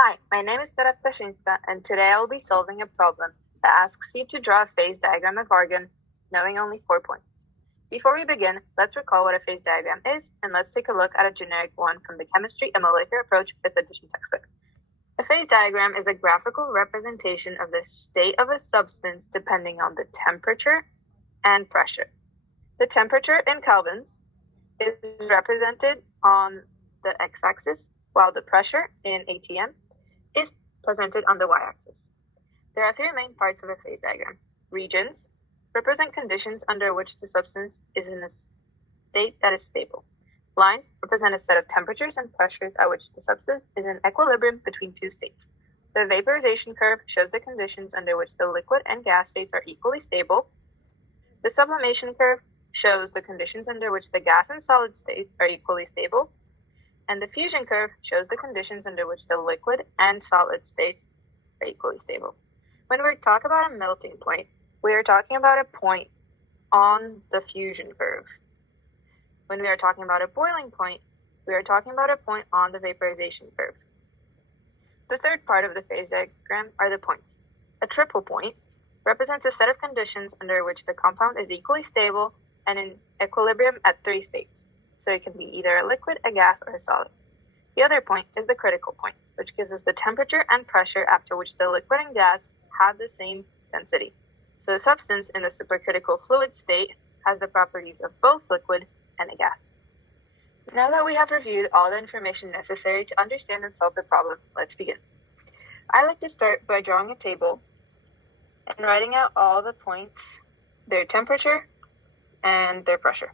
Hi, my name is Sara Ptaszynska, and today I will be solving a problem that asks you to draw a phase diagram of argon, knowing only 4 points. Before we begin, let's recall what a phase diagram is, and let's take a look at a generic one from the Chemistry and Molecular Approach 5th edition textbook. A phase diagram is a graphical representation of the state of a substance depending on the temperature and pressure. The temperature in kelvins is represented on the x-axis, while the pressure in atm is presented on the y-axis. There are three main parts of a phase diagram. Regions represent conditions under which the substance is in a state that is stable. Lines represent a set of temperatures and pressures at which the substance is in equilibrium between two states. The vaporization curve shows the conditions under which the liquid and gas states are equally stable. The sublimation curve shows the conditions under which the gas and solid states are equally stable. And the fusion curve shows the conditions under which the liquid and solid states are equally stable. When we talk about a melting point, we are talking about a point on the fusion curve. When we are talking about a boiling point, we are talking about a point on the vaporization curve. The third part of the phase diagram are the points. A triple point represents a set of conditions under which the compound is equally stable and in equilibrium at three states. So it can be either a liquid, a gas, or a solid. The other point is the critical point, which gives us the temperature and pressure after which the liquid and gas have the same density. So the substance in the supercritical fluid state has the properties of both liquid and a gas. Now that we have reviewed all the information necessary to understand and solve the problem, let's begin. I like to start by drawing a table and writing out all the points, their temperature, and their pressure.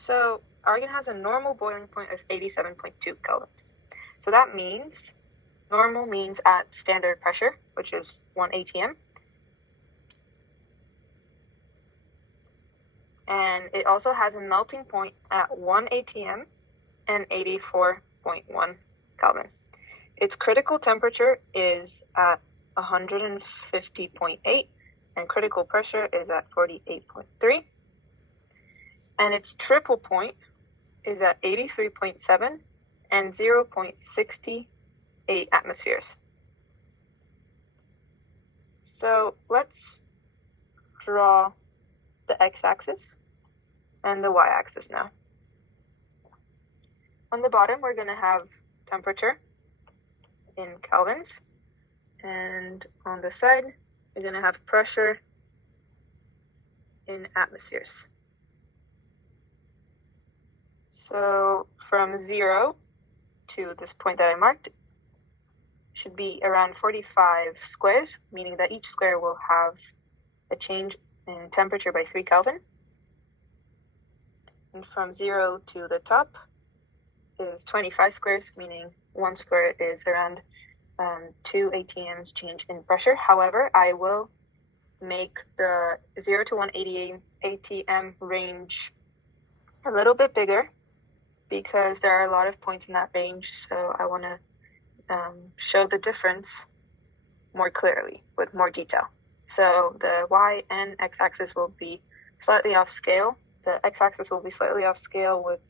So argon has a normal boiling point of 87.2 kelvins. So that means, normal means at standard pressure, which is 1 atm. And it also has a melting point at 1 atm and 84.1 Kelvin. Its critical temperature is at 150.8 and critical pressure is at 48.3. And its triple point is at 83.7 and 0.68 atmospheres. So let's draw the x-axis and the y-axis now. On the bottom, we're going to have temperature in kelvins, and on the side, we're going to have pressure in atmospheres. So from 0 to this point that I marked should be around 45 squares, meaning that each square will have a change in temperature by 3 Kelvin. And from 0 to the top is 25 squares, meaning 1 square is around 2 atms change in pressure. However, I will make the 0 to 188 atm range a little bit bigger because there are a lot of points in that range, so I want to show the difference more clearly with more detail. So the y and x-axis will be slightly off scale. The x-axis will be slightly off scale with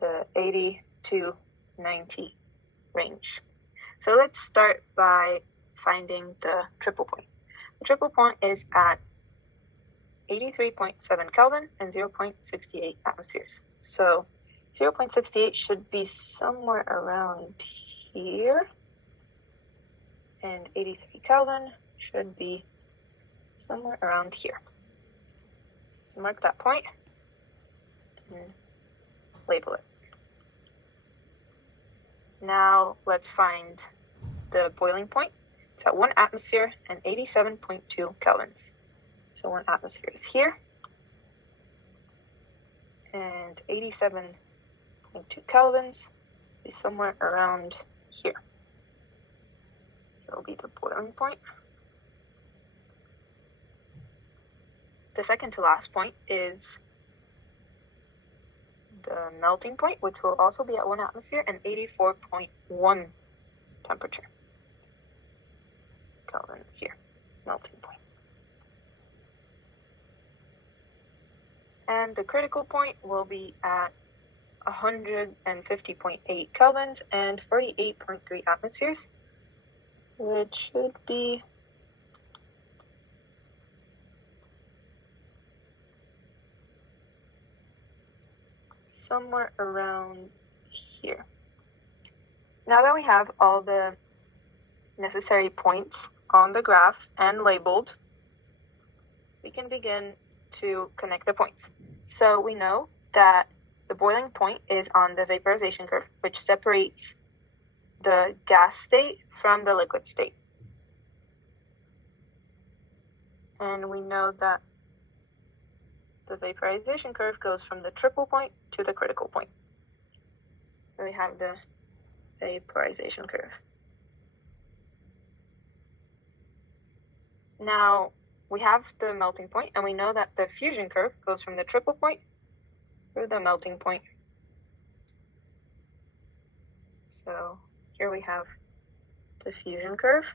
the 80 to 90 range. So let's start by finding the triple point. The triple point is at 83.7 Kelvin and 0.68 atmospheres. So 0.68 should be somewhere around here, and 83 Kelvin should be somewhere around here. So mark that point and label it. Now let's find the boiling point. It's at 1 atmosphere and 87.2 kelvins. So 1 atmosphere is here, and 87.2 kelvins is somewhere around here. So it'll be the boiling point. The second to last point is the melting point, which will also be at 1 atmosphere and 84.1 temperature. Kelvin here, melting point. And the critical point will be at 150.8 kelvins and 48.3 atmospheres, which should be somewhere around here. Now that we have all the necessary points on the graph and labeled, we can begin to connect the points. So we know that the boiling point is on the vaporization curve, which separates the gas state from the liquid state. And we know that the vaporization curve goes from the triple point to the critical point. So we have the vaporization curve. Now we have the melting point, and we know that the fusion curve goes from the triple point through the melting point. So here we have the fusion curve.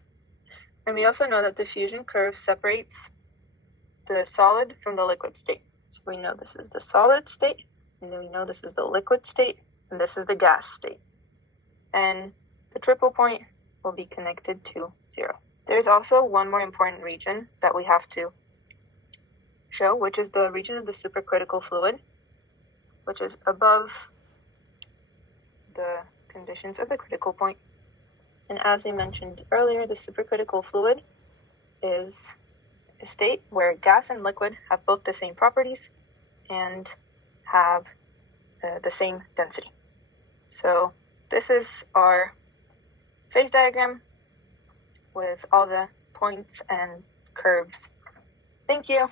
And we also know that the fusion curve separates the solid from the liquid state. So we know this is the solid state, and then we know this is the liquid state, and this is the gas state. And the triple point will be connected to 0. There's also one more important region that we have to show, which is the region of the supercritical fluid, which is above the conditions of the critical point. And as we mentioned earlier, the supercritical fluid is a state where gas and liquid have both the same properties and have the same density. So this is our phase diagram with all the points and curves. Thank you.